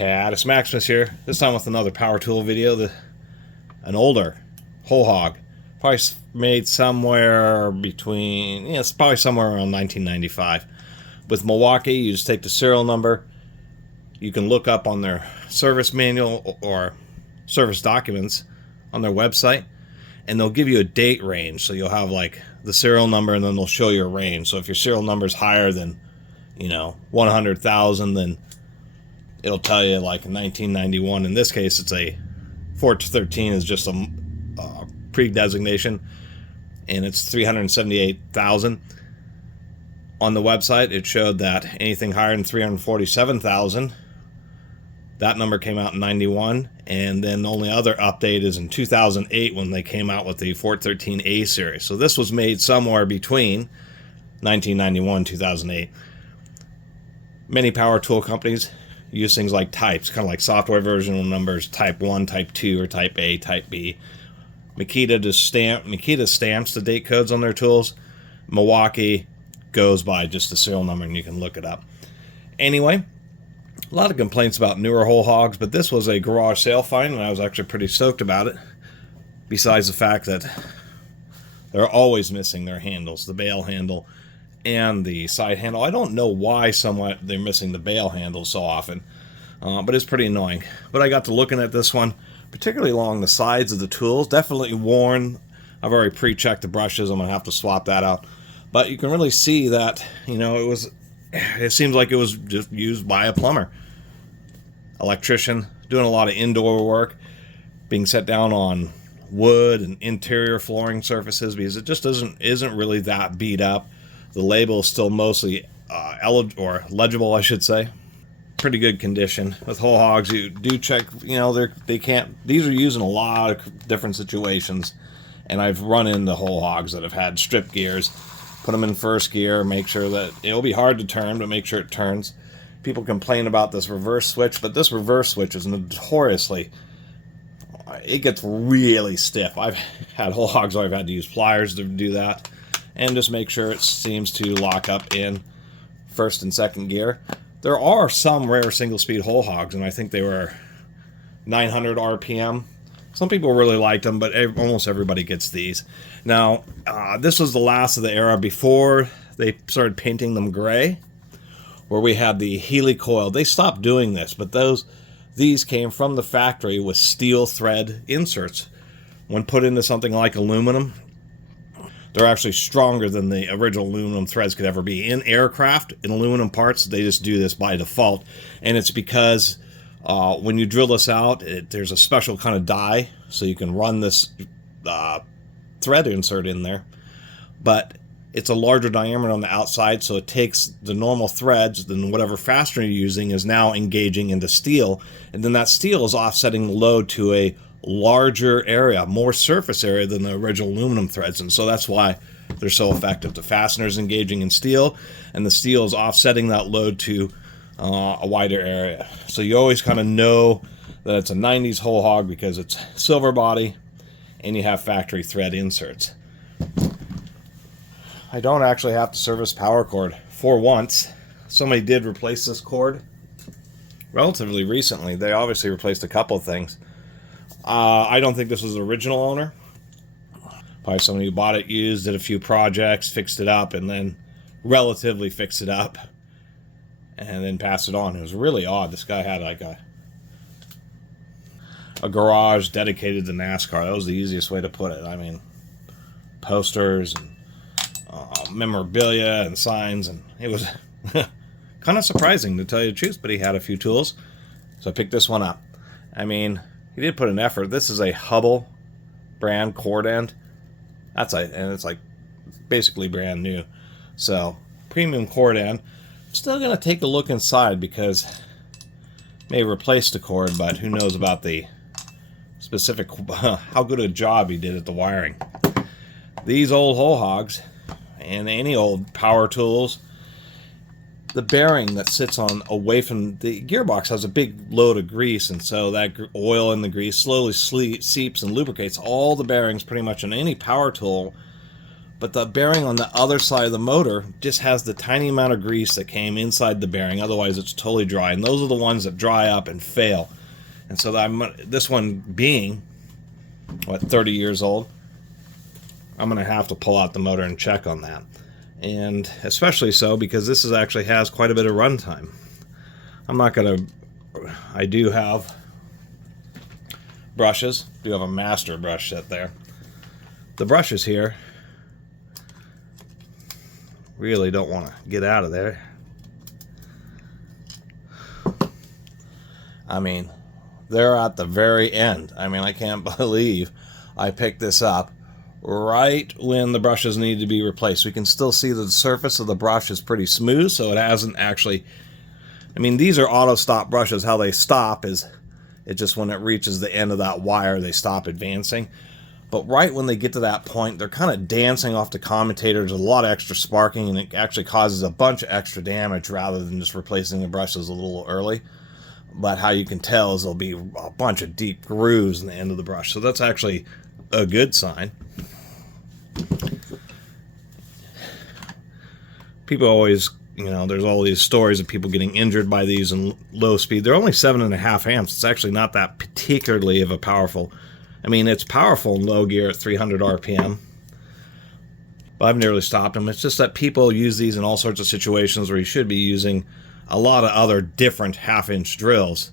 Catus, Maximus here. This time with another power tool video. An older whole hog, probably made somewhere between, it's probably somewhere around 1995. With Milwaukee, you just take the serial number. You can look up on their service manual or service documents on their website, and they'll give you a date range. So you'll have like the serial number, and then they'll show you a range. So if your serial number is higher than 100,000, then it'll tell you like 1991. In this case, it's a 413 is just a pre-designation, and it's 378,000. On the website, it showed that anything higher than 347,000, that number came out in 91, and then the only other update is in 2008 when they came out with the 413A series. So this was made somewhere between 1991 and 2008. Many power tool companies use things like types, kind of like software version numbers, type 1, type 2, or type A, type B. Makita stamps the date codes on their tools. Milwaukee goes by just the serial number, and you can look it up. Anyway, a lot of complaints about newer whole hogs, but this was a garage sale find, and I was actually pretty stoked about it. Besides the fact that they're always missing their handles, the bail handle and the side handle. I don't know why they're missing the bail handle so often, but it's pretty annoying. But I got to looking at this one, particularly along the sides of the tools. Definitely worn. I've already pre-checked the brushes. I'm going to have to swap that out. But you can really see that, it seems like it was just used by a plumber. Electrician, doing a lot of indoor work, being set down on wood and interior flooring surfaces, because it just isn't really that beat up. The label is still mostly legible, I should say. Pretty good condition. With whole hogs, you do check, these are used in a lot of different situations, and I've run into whole hogs that have had strip gears. Put them in first gear, make sure that it'll be hard to turn, but make sure it turns. People complain about this reverse switch, but this reverse switch is notoriously, it gets really stiff. I've had whole hogs where I've had to use pliers to do that, and just make sure it seems to lock up in first and second gear. There are some rare single-speed whole hogs, and I think they were 900 RPM. Some people really liked them, but almost everybody gets these. Now, this was the last of the era before they started painting them gray, where we had the helicoil. They stopped doing this, but these came from the factory with steel thread inserts. When put into something like aluminum, they're actually stronger than the original aluminum threads could ever be. In aircraft, in aluminum parts, they just do this by default. And it's because when you drill this out, there's a special kind of die, so you can run this thread insert in there. But it's a larger diameter on the outside, so it takes the normal threads, then whatever fastener you're using is now engaging into steel. And then that steel is offsetting the load to a larger area, more surface area than the original aluminum threads, and so that's why they're so effective. The fastener is engaging in steel, and the steel is offsetting that load to a wider area. So you always kind of know that it's a 90s whole hog because it's silver body, and you have factory thread inserts. I don't actually have to service power cord for once. Somebody did replace this cord relatively recently. They obviously replaced a couple of things. I don't think this was the original owner. Probably somebody who bought it used, did a few projects, fixed it up, and then relatively fixed it up, and then passed it on. It was really odd. This guy had like a garage dedicated to NASCAR. That was the easiest way to put it. I mean, posters and memorabilia and signs, and it was kind of surprising, to tell you the truth, but he had a few tools, so I picked this one up. I mean, he did put an effort. This is a Hubble brand cord end. And it's like basically brand new. So, premium cord end. I'm still going to take a look inside because may replace the cord, but who knows about the specific, how good a job he did at the wiring. These old whole hogs and any old power tools, the bearing that sits on away from the gearbox has a big load of grease, and so that oil in the grease slowly seeps and lubricates all the bearings pretty much on any power tool but the bearing on the other side of the motor just has the tiny amount of grease that came inside the bearing. Otherwise, it's totally dry, and those are the ones that dry up and fail. And so this one being, what, 30 years old, I'm going to have to pull out the motor and check on that. And especially so because this actually has quite a bit of runtime. I'm not going to... I do have brushes. I do have a master brush set there. The brushes here really don't want to get out of there. I mean, they're at the very end. I mean, I can't believe I picked this up right when the brushes need to be replaced. We can still see that the surface of the brush is pretty smooth, so it hasn't actually... I mean, these are auto stop brushes. How they stop is it just when it reaches the end of that wire, they stop advancing. But right when they get to that point, they're kind of dancing off the commutator. There's a lot of extra sparking, and it actually causes a bunch of extra damage rather than just replacing the brushes a little early. But how you can tell is there'll be a bunch of deep grooves in the end of the brush. So that's actually a good sign. People always, you know, there's all these stories of people getting injured by these in low speed. They're only 7.5 amps. It's actually not that particularly of a powerful... I mean, it's powerful in low gear at 300 RPM. But I've nearly stopped them. It's just that people use these in all sorts of situations where you should be using a lot of other different half-inch drills.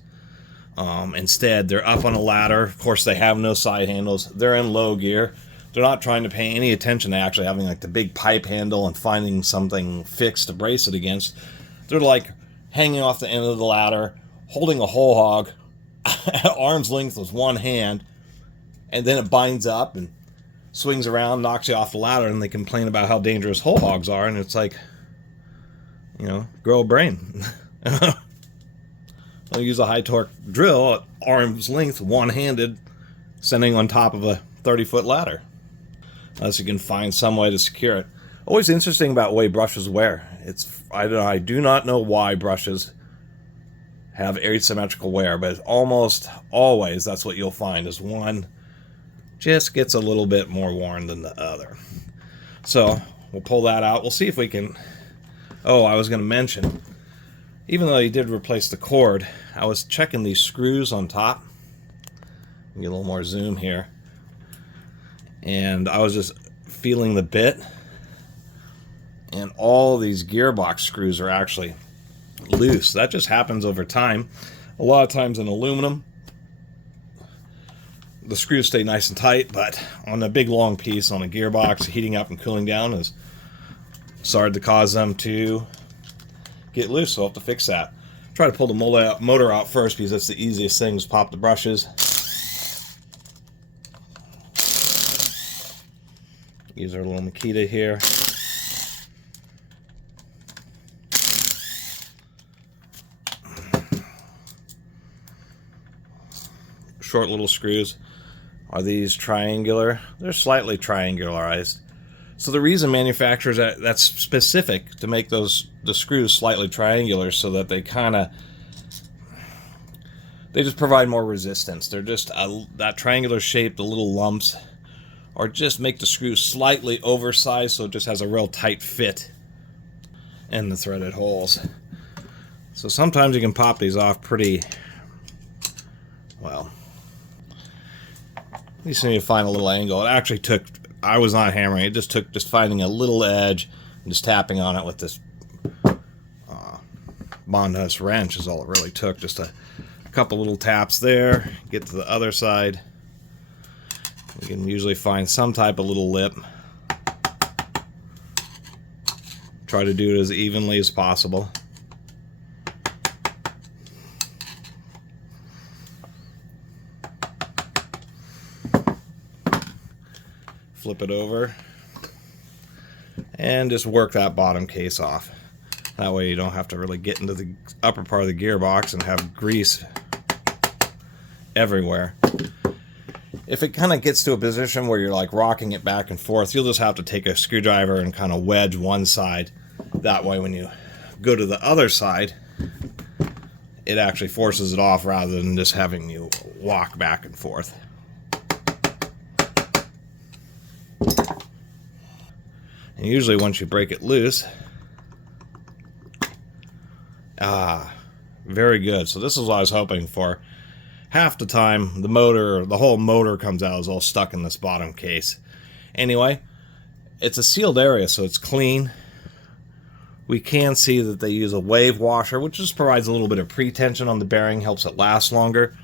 Instead, they're up on a ladder. Of course, they have no side handles. They're in low gear. They're not trying to pay any attention to actually having like the big pipe handle and finding something fixed to brace it against. They're like hanging off the end of the ladder, holding a whole hog at arm's length with one hand, and then it binds up and swings around, knocks you off the ladder, and they complain about how dangerous whole hogs are, and it's like, you know, grow a brain. I'll use a high torque drill at arm's length, one-handed, sitting on top of a 30-foot ladder. Unless you can find some way to secure it. Always interesting about the way brushes wear. I do not know why brushes have asymmetrical wear, but almost always that's what you'll find is one just gets a little bit more worn than the other. So we'll pull that out. We'll see if we can... Oh, I was going to mention, even though he did replace the cord, I was checking these screws on top. Get a little more zoom here. And I was just feeling the bit. And all these gearbox screws are actually loose. That just happens over time. A lot of times in aluminum, the screws stay nice and tight, but on a big long piece on a gearbox, heating up and cooling down is started to cause them to get loose, so I'll have to fix that. Try to pull the motor out first because that's the easiest thing, is pop the brushes. Use our little Makita here. Short little screws. Are these triangular? They're slightly triangularized. So the reason manufacturers, that's specific to make the screws slightly triangular, so that they just provide more resistance. They're just that triangular shape, the little lumps, or just make the screw slightly oversized so it just has a real tight fit in the threaded holes. So sometimes you can pop these off pretty well. You just need to find a little angle. It actually took, I was not hammering, it just took just finding a little edge and just tapping on it with this Bondhouse wrench is all it really took. Just a couple little taps there, get to the other side. You can usually find some type of little lip. Try to do it as evenly as possible. Flip it over and just work that bottom case off. That way you don't have to really get into the upper part of the gearbox and have grease everywhere. If it kind of gets to a position where you're like rocking it back and forth, you'll just have to take a screwdriver and kind of wedge one side. That way when you go to the other side, it actually forces it off rather than just having you walk back and forth. And usually once you break it loose, very good. So this is what I was hoping for. Half the time, the whole motor comes out is all stuck in this bottom case. Anyway, it's a sealed area, so it's clean. We can see that they use a wave washer, which just provides a little bit of pre-tension on the bearing, helps it last longer.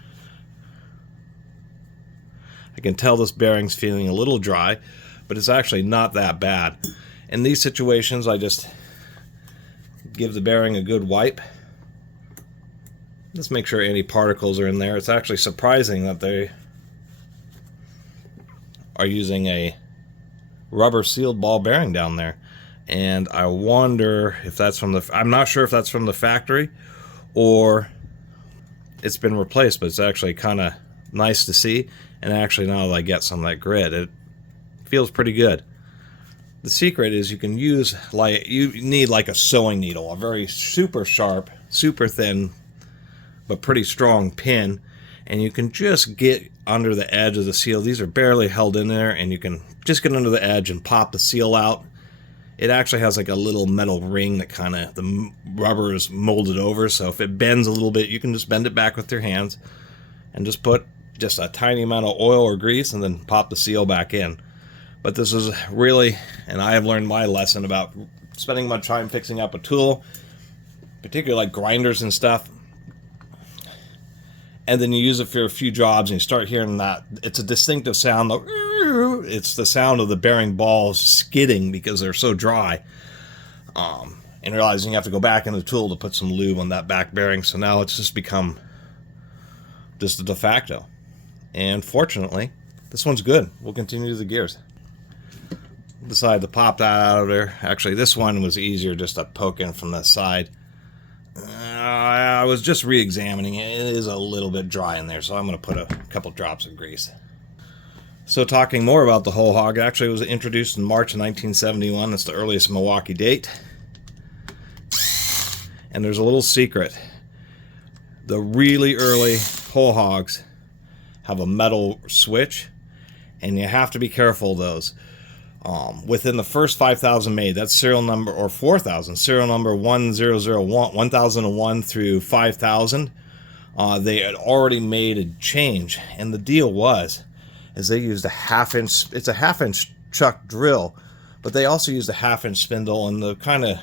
I can tell this bearing's feeling a little dry, but it's actually not that bad. In these situations, I just give the bearing a good wipe. Just make sure any particles are in there. It's actually surprising that they are using a rubber sealed ball bearing down there. And I wonder if that's from the... I'm not sure if that's from the factory or it's been replaced, but it's actually kind of nice to see. And actually, now that I get some of that grit, it feels pretty good. The secret is you can use, you need like a sewing needle, a very super sharp, super thin, but pretty strong pin, and you can just get under the edge of the seal. These are barely held in there, and you can just get under the edge and pop the seal out. It actually has like a little metal ring that kind of, the rubber is molded over, so if it bends a little bit, you can just bend it back with your hands and just put just a tiny amount of oil or grease and then pop the seal back in. But this is really, and I have learned my lesson about spending much time fixing up a tool, particularly like grinders and stuff, and then you use it for a few jobs and you start hearing that it's a distinctive sound. It's the sound of the bearing balls skidding because they're so dry, and realizing you have to go back in the tool to put some lube on that back bearing. So now it's just become just a de facto, and fortunately this one's good. We'll continue the gears. Decided to pop that out of there. Actually, this one was easier just to poke in from the side. I was just re-examining it. It is a little bit dry in there, so I'm going to put a couple drops of grease. So talking more about the whole hog, actually it was introduced in March of 1971. That's the earliest Milwaukee date. And there's a little secret. The really early whole hogs have a metal switch, and you have to be careful of those. Within the first 5,000 made, that's serial number, or 4,000, serial number 1001 through 5,000, they had already made a change, and the deal is they used a half-inch, it's a half-inch chuck drill, but they also used a half-inch spindle in the kind of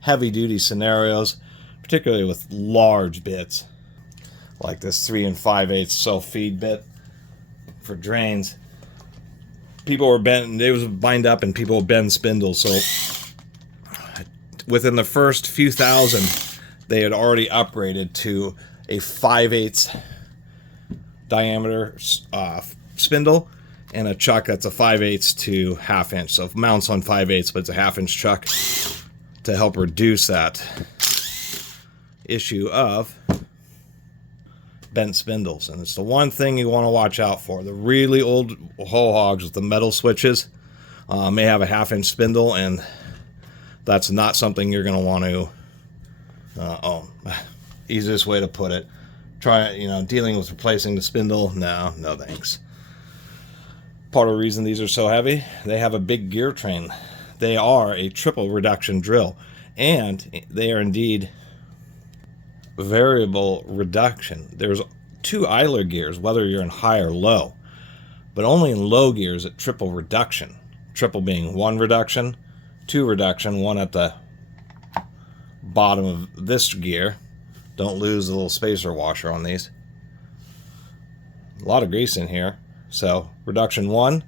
heavy-duty scenarios, particularly with large bits, like this 3 5/8 self-feed bit for drains. People were bent, they was bind up and people would bend spindles, so within the first few thousand they had already upgraded to a 5/8 diameter spindle and a chuck that's a 5/8 to half-inch, so it mounts on 5/8, but it's a half-inch chuck to help reduce that issue of bent spindles. And it's the one thing you want to watch out for. The really old whole hogs with the metal switches may have a half-inch spindle, and that's not something you're going to want to own. Easiest way to put it. Try, dealing with replacing the spindle, no thanks. Part of the reason these are so heavy, they have a big gear train. They are a triple reduction drill, and they are indeed variable reduction. There's 2 idler gears, whether you're in high or low, but only in low gears at triple reduction. Triple being 1 reduction, 2 reduction, 1 at the bottom of this gear. Don't lose the little spacer washer on these. A lot of grease in here. So reduction 1,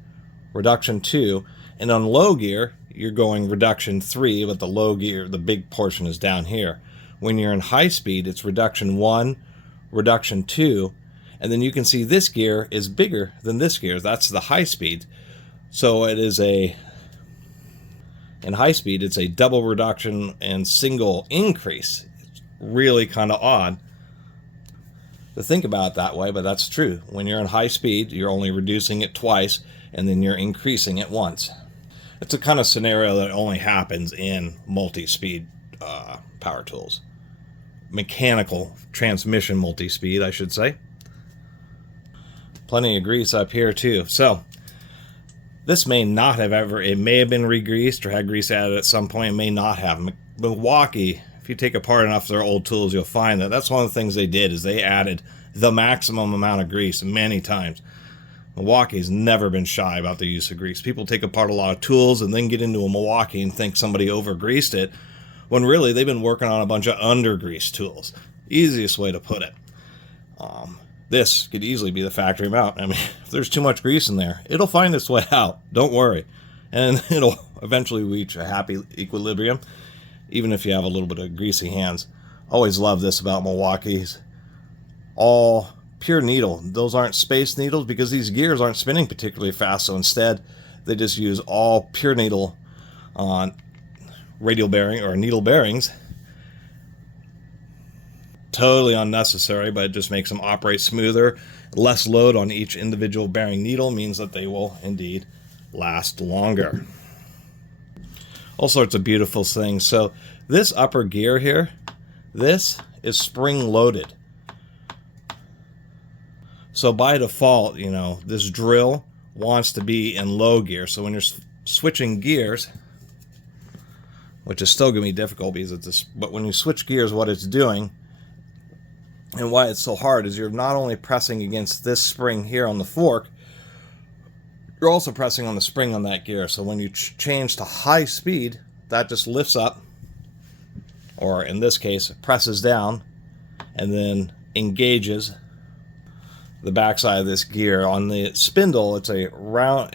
reduction 2, and on low gear you're going reduction 3, but the low gear, the big portion, is down here. When you're in high speed, it's reduction 1, reduction 2, and then you can see this gear is bigger than this gear. That's the high speed. So it is in high speed, it's a double reduction and single increase. It's really kind of odd to think about it that way, but that's true. When you're in high speed, you're only reducing it twice, and then you're increasing it once. It's a kind of scenario that only happens in multi-speed power tools. Mechanical transmission multi-speed, I should say. Plenty of grease up here too. So This may not have ever, it may have been re-greased or had grease added at some point, it may not have. Milwaukee, if you take apart enough of their old tools, you'll find that that's one of the things they did, is they added the maximum amount of grease many times. Milwaukee's never been shy about the use of grease. People take apart a lot of tools and then get into a Milwaukee and think somebody over-greased it, when really they've been working on a bunch of under-greased tools. Easiest way to put it. This could easily be the factory amount. I mean, if there's too much grease in there, it'll find its way out. Don't worry. And it'll eventually reach a happy equilibrium, even if you have a little bit of greasy hands. Always love this about Milwaukee's. All pure needle. Those aren't space needles because these gears aren't spinning particularly fast, so instead they just use all pure needle on radial bearing or needle bearings. Totally unnecessary, but it just makes them operate smoother. Less load on each individual bearing needle means that they will indeed last longer. All sorts of beautiful things. So this upper gear here, this is spring loaded. So by default, you know, this drill wants to be in low gear. So when you're switching gears, which is still going to be difficult because it's this, but when you switch gears, what it's doing and why it's so hard is you're not only pressing against this spring here on the fork, you're also pressing on the spring on that gear. So when you change to high speed, that just lifts up, or in this case, presses down, and then engages the backside of this gear. On the spindle, it's a round,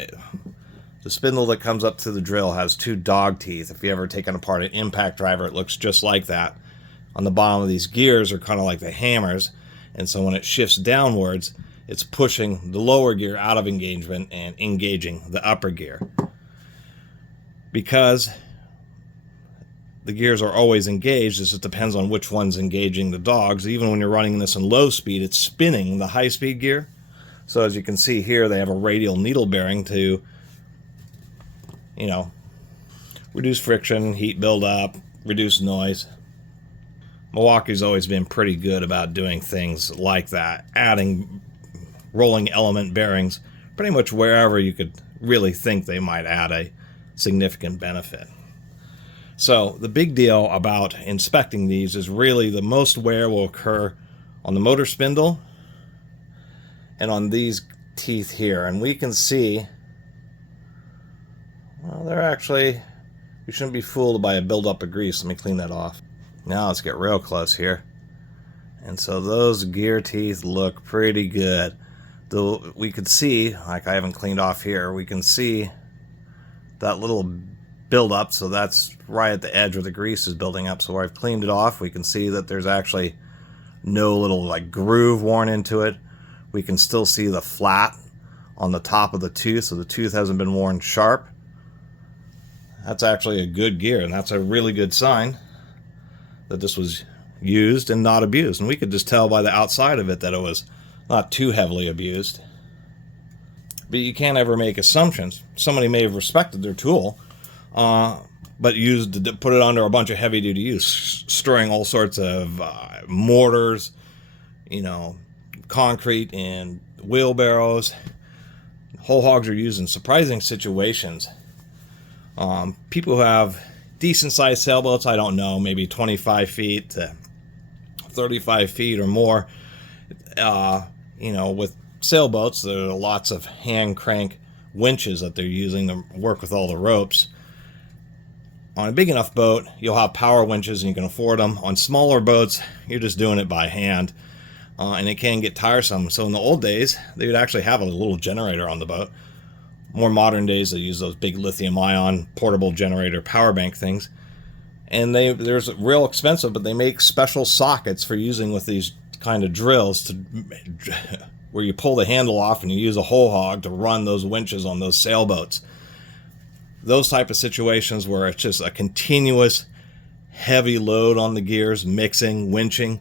the spindle that comes up to the drill has two dog teeth. If you ever taken apart an impact driver, it looks just like that. On the bottom of these gears are kind of like the hammers, and so when it shifts downwards, it's pushing the lower gear out of engagement and engaging the upper gear. Because the gears are always engaged, it just depends on which one's engaging the dogs. Even when you're running this in low speed, it's spinning the high speed gear. So as you can see here, they have a radial needle bearing to, you know, reduce friction, heat buildup, reduce noise. Milwaukee's always been pretty good about doing things like that, adding rolling element bearings pretty much wherever you could really think they might add a significant benefit. So the big deal about inspecting these is really the most wear will occur on the motor spindle and on these teeth here. And we can see, well, they're actually, we shouldn't be fooled by a buildup of grease. Let me clean that off. Now let's get real close here. And so those gear teeth look pretty good. Though we could see, like I haven't cleaned off here, we can see that little buildup. So that's right at the edge where the grease is building up. So where I've cleaned it off, we can see that there's actually no little like groove worn into it. We can still see the flat on the top of the tooth, so the tooth hasn't been worn sharp. That's actually a good gear, and that's a really good sign that this was used and not abused. And we could just tell by the outside of it that it was not too heavily abused. But you can't ever make assumptions. Somebody may have respected their tool, but put it under a bunch of heavy-duty use, storing all sorts of mortars, you know, concrete and wheelbarrows. Whole hogs are used in surprising situations. People who have decent-sized sailboats, I don't know, maybe 25 feet to 35 feet or more. You know, with sailboats, there are lots of hand crank winches that they're using to work with all the ropes. On a big enough boat, you'll have power winches and you can afford them. On smaller boats, you're just doing it by hand, and it can get tiresome. So in the old days, they would actually have a little generator on the boat. More modern days, they use those big lithium-ion portable generator power bank things. And there's real expensive, but they make special sockets for using with these kind of drills to where you pull the handle off and you use a whole hog to run those winches on those sailboats. Those type of situations where it's just a continuous heavy load on the gears, mixing, winching,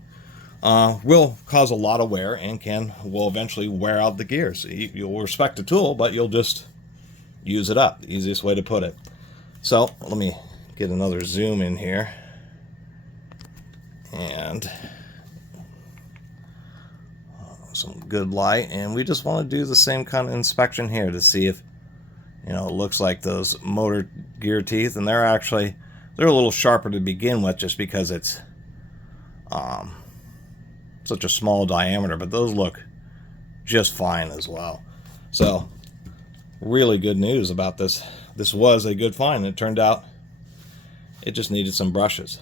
will cause a lot of wear and will eventually wear out the gears. You'll respect the tool, but you'll just use it up. The easiest way to put it. So let me get another zoom in here. And some good light. And we just want to do the same kind of inspection here to see if You know, it looks like those motor gear teeth, and they're a little sharper to begin with just because it's such a small diameter, but those look just fine as well. So really good news about this. This was a good find. It turned out it just needed some brushes.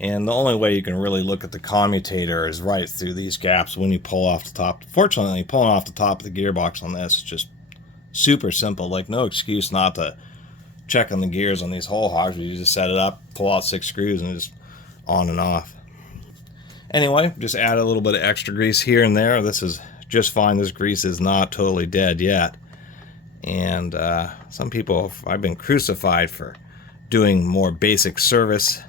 And the only way you can really look at the commutator is right through these gaps when you pull off the top. Fortunately, pulling off the top of the gearbox on this is just super simple. Like, no excuse not to check on the gears on these whole hogs. You just set it up, pull out 6 screws, and just on and off. Anyway, just add a little bit of extra grease here and there. This is just fine. This grease is not totally dead yet. And some people, I've been crucified for doing more basic service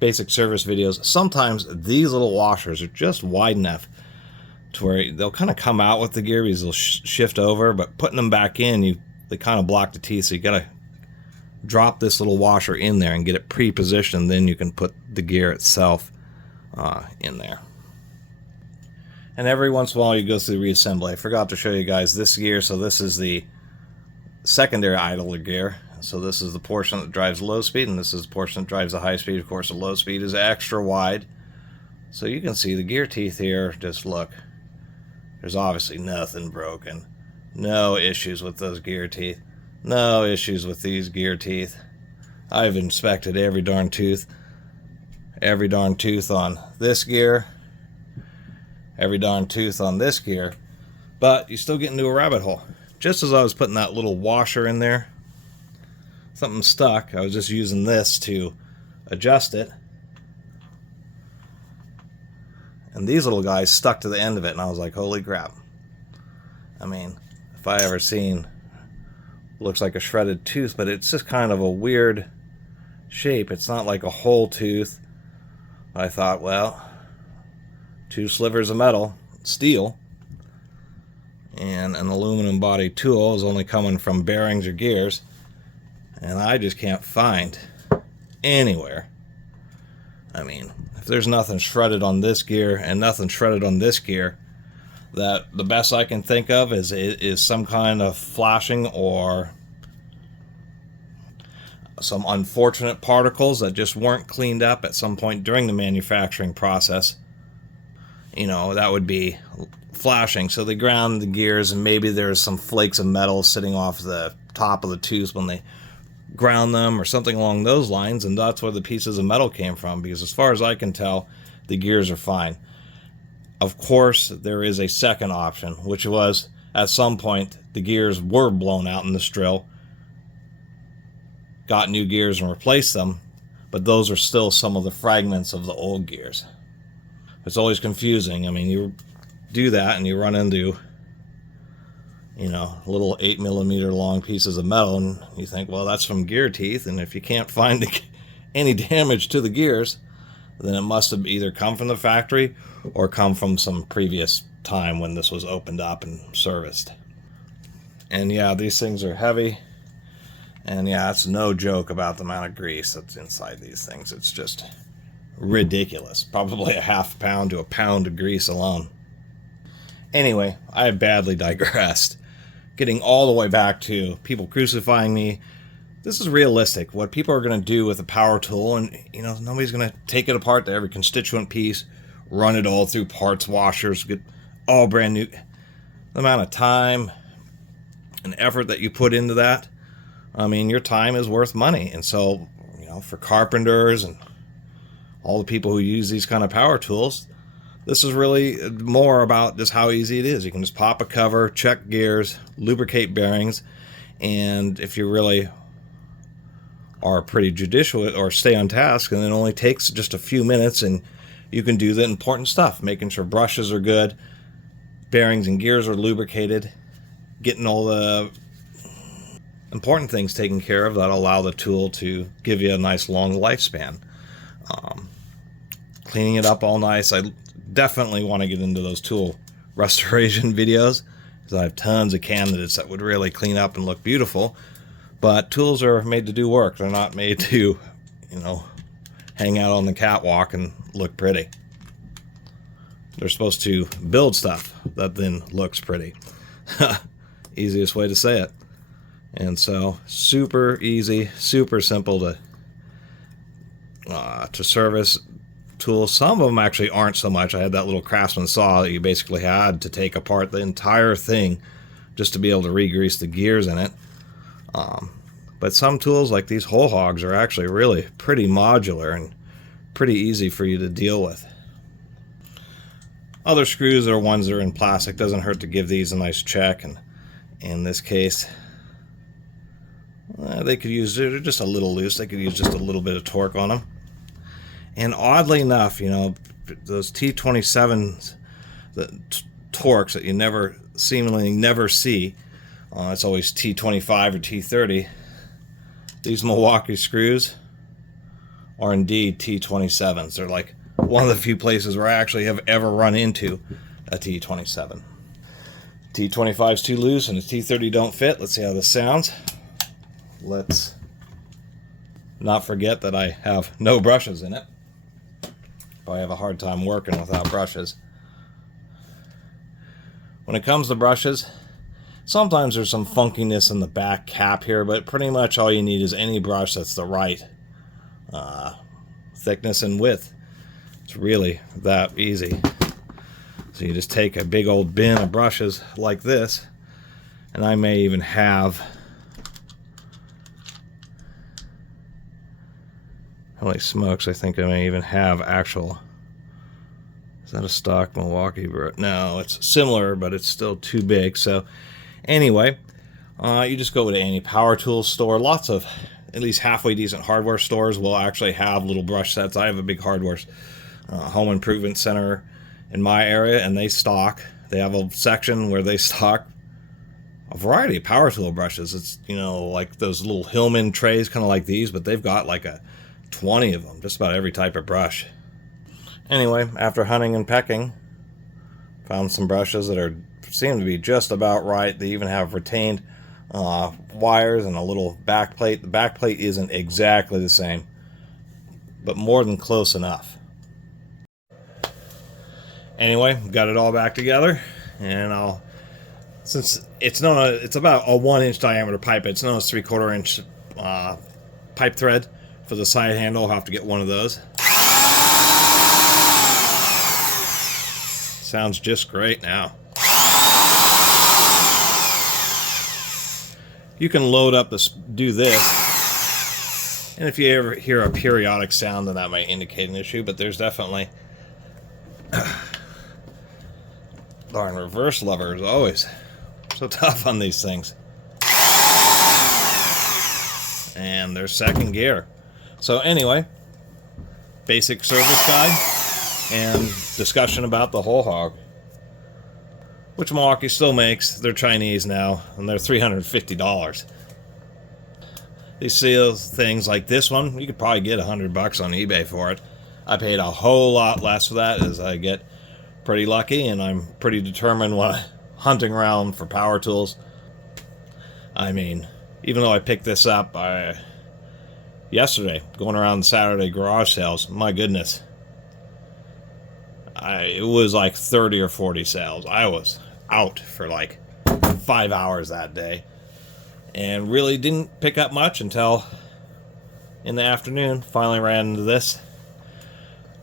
videos. Sometimes these little washers are just wide enough to where they'll kind of come out with the gear because they'll shift over, but putting them back in, they kind of block the teeth, so you gotta drop this little washer in there and get it pre-positioned. Then you can put the gear itself in there. And every once in a while you go through the reassembly. I forgot to show you guys this gear. So this is the secondary idler gear. So this is the portion that drives low speed, and this is the portion that drives the high speed. Of course, the low speed is extra wide. So you can see the gear teeth here. Just look. There's obviously nothing broken. No issues with those gear teeth. No issues with these gear teeth. I've inspected every darn tooth. Every darn tooth on this gear. Every darn tooth on this gear. But you still get into a rabbit hole. Just as I was putting that little washer in there, something stuck. I was just using this to adjust it. And these little guys stuck to the end of it, and I was like, holy crap. I mean, if I ever seen, looks like a shredded tooth, but it's just kind of a weird shape. It's not like a whole tooth. I thought, well, 2 slivers of metal, steel, and an aluminum body tool is only coming from bearings or gears, and I just can't find anywhere. I mean, if there's nothing shredded on this gear and nothing shredded on this gear, that the best I can think of is some kind of flashing or some unfortunate particles that just weren't cleaned up at some point during the manufacturing process. You know, that would be flashing. So they ground the gears, and maybe there's some flakes of metal sitting off the top of the tooth when they ground them or something along those lines, and that's where the pieces of metal came from, because as far as I can tell, the gears are fine. Of course, there is a second option, which was at some point the gears were blown out in this drill, got new gears and replaced them, but those are still some of the fragments of the old gears. It's always confusing. I mean, you do that and you run into, you know, little 8mm long pieces of metal, and you think, well, that's from gear teeth, and if you can't find any damage to the gears, then it must have either come from the factory or come from some previous time when this was opened up and serviced. And yeah, these things are heavy, and yeah, it's no joke about the amount of grease that's inside these things. It's just ridiculous. Probably a half pound to a pound of grease alone. Anyway, I badly digressed. Getting all the way back to people crucifying me. This is realistic. What people are going to do with a power tool, and you know, nobody's going to take it apart to every constituent piece, run it all through parts washers, get all brand new. The amount of time and effort that you put into that, I mean, your time is worth money. And so, you know, for carpenters and all the people who use these kind of power tools, this is really more about just how easy it is. You can just pop a cover, check gears, lubricate bearings, and if you really are pretty judicious or stay on task, and it only takes just a few minutes, and you can do the important stuff, making sure brushes are good, bearings and gears are lubricated, getting all the important things taken care of that allow the tool to give you a nice long lifespan. Cleaning it up all nice. I definitely want to get into those tool restoration videos, because I have tons of candidates that would really clean up and look beautiful. But tools are made to do work. They're not made to, you know, hang out on the catwalk and look pretty. They're supposed to build stuff that then looks pretty. Easiest way to say it. And so, super easy, super simple to service tools. Some of them actually aren't so much. I had that little Craftsman saw that you basically had to take apart the entire thing just to be able to re-grease the gears in it. But some tools like these hole hogs are actually really pretty modular and pretty easy for you to deal with. Other screws are ones that are in plastic. Doesn't hurt to give these a nice check, and in this case they could use, they're just a little loose, they could use just a little bit of torque on them. And oddly enough, you know, those T27s, the torques that you seemingly never see, it's always T25 or T30. These Milwaukee screws are indeed T27s. They're like one of the few places where I actually have ever run into a T27. T25 is too loose and a T30 don't fit. Let's see how this sounds. Let's not forget that I have no brushes in it. I have a hard time working without brushes. When it comes to brushes, sometimes there's some funkiness in the back cap here, but pretty much all you need is any brush that's the right thickness and width. It's really that easy. So you just take a big old bin of brushes like this, and I may even have, holy smokes, I think I may even have actual, is that a stock Milwaukee brush? No, it's similar, but it's still too big. So anyway, you just go to any power tool store. Lots of at least halfway decent hardware stores will actually have little brush sets. I have a big hardware home improvement center in my area, and they have a section where they stock a variety of power tool brushes. It's, you know, like those little Hillman trays, kind of like these, but they've got like 20 of them, just about every type of brush. Anyway, after hunting and pecking, found some brushes that seem to be just about right. They even have retained wires and a little back plate. The back plate isn't exactly the same, but more than close enough. Anyway, got it all back together, and since it's about a 1-inch diameter pipe, it's known as 3/4 inch pipe thread for the side handle. I'll have to get one of those. Sounds just great now. You can load up do this, and if you ever hear a periodic sound, then that might indicate an issue, but there's definitely darn, reverse lever is always so tough on these things. And there's second gear. So anyway, basic service guide and discussion about the hole hog, which Milwaukee still makes. They're Chinese now, and they're $350. These seals things like this one, you could probably get $100 on eBay for it. I paid a whole lot less for that, as I get pretty lucky, and I'm pretty determined when I'm hunting around for power tools. I mean, even though I picked this up yesterday, going around Saturday garage sales, my goodness, it was like 30 or 40 sales. I was out for like 5 hours that day, and really didn't pick up much until in the afternoon. Finally ran into this.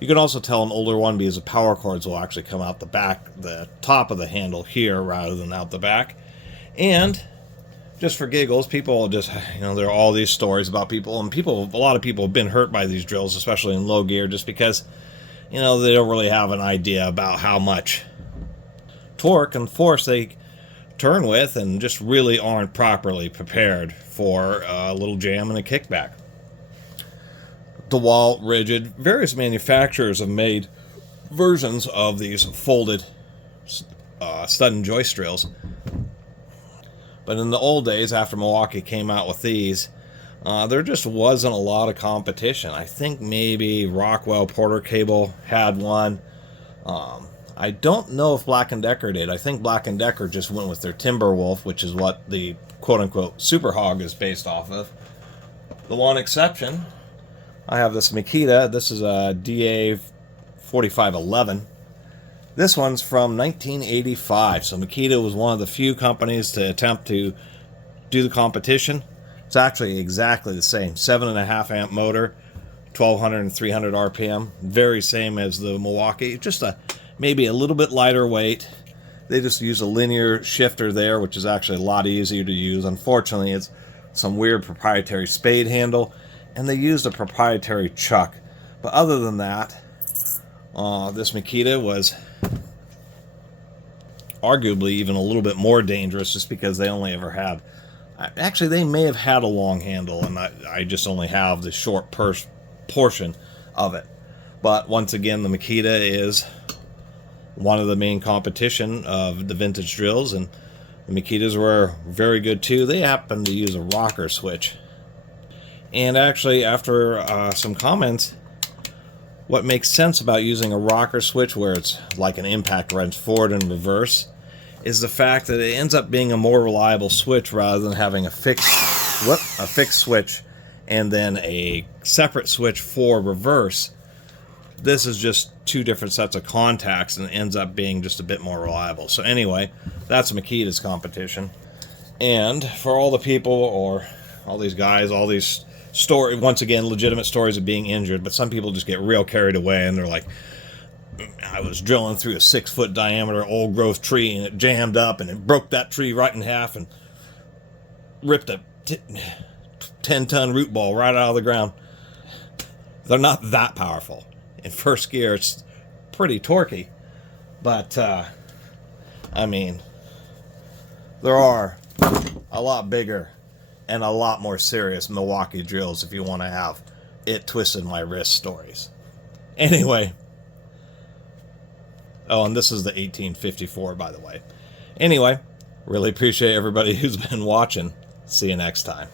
You can also tell an older one because the power cords will actually come out the top of the handle here rather than out the back. And just for giggles, people just, you know, there are all these stories about people, and a lot of people have been hurt by these drills, especially in low gear, just because, you know, they don't really have an idea about how much torque and force they turn with, and just really aren't properly prepared for a little jam and a kickback. DeWalt, Rigid, various manufacturers have made versions of these folded stud and joist drills. But in the old days, after Milwaukee came out with these, there just wasn't a lot of competition. I think maybe Rockwell Porter Cable had one. I don't know if Black & Decker did. I think Black & Decker just went with their Timberwolf, which is what the quote-unquote Super Hawg is based off of. The one exception, I have this Makita. This is a DA 4511. This one's from 1985. So Makita was one of the few companies to attempt to do the competition. It's actually exactly the same. 7.5 amp motor, 1200 and 300 RPM. Very same as the Milwaukee. Just maybe a little bit lighter weight. They just use a linear shifter there, which is actually a lot easier to use. Unfortunately, it's some weird proprietary spade handle, and they used a proprietary chuck. But other than that, this Makita was arguably even a little bit more dangerous, just because they only ever had, actually they may have had a long handle, and I just only have the short portion of it. But once again, the Makita is one of the main competition of the vintage drills, and the Makitas were very good too. They happened to use a rocker switch. And actually, after some comments, what makes sense about using a rocker switch where it's like an impact wrench forward and reverse is the fact that it ends up being a more reliable switch rather than having a fixed switch and then a separate switch for reverse. This is just two different sets of contacts, and it ends up being just a bit more reliable. So anyway, that's Makita's competition. And for all the people, or all these guys, all these stories, once again, legitimate stories of being injured, but some people just get real carried away, and they're like, I was drilling through a 6-foot diameter old growth tree, and it jammed up, and it broke that tree right in half, and ripped a 10-ton root ball right out of the ground. They're not that powerful. In first gear, it's pretty torquey, but I mean, there are a lot bigger and a lot more serious Milwaukee drills if you want to have it twisted my wrist stories. Anyway, oh, and this is the 1854, by the way. Anyway, really appreciate everybody who's been watching. See you next time.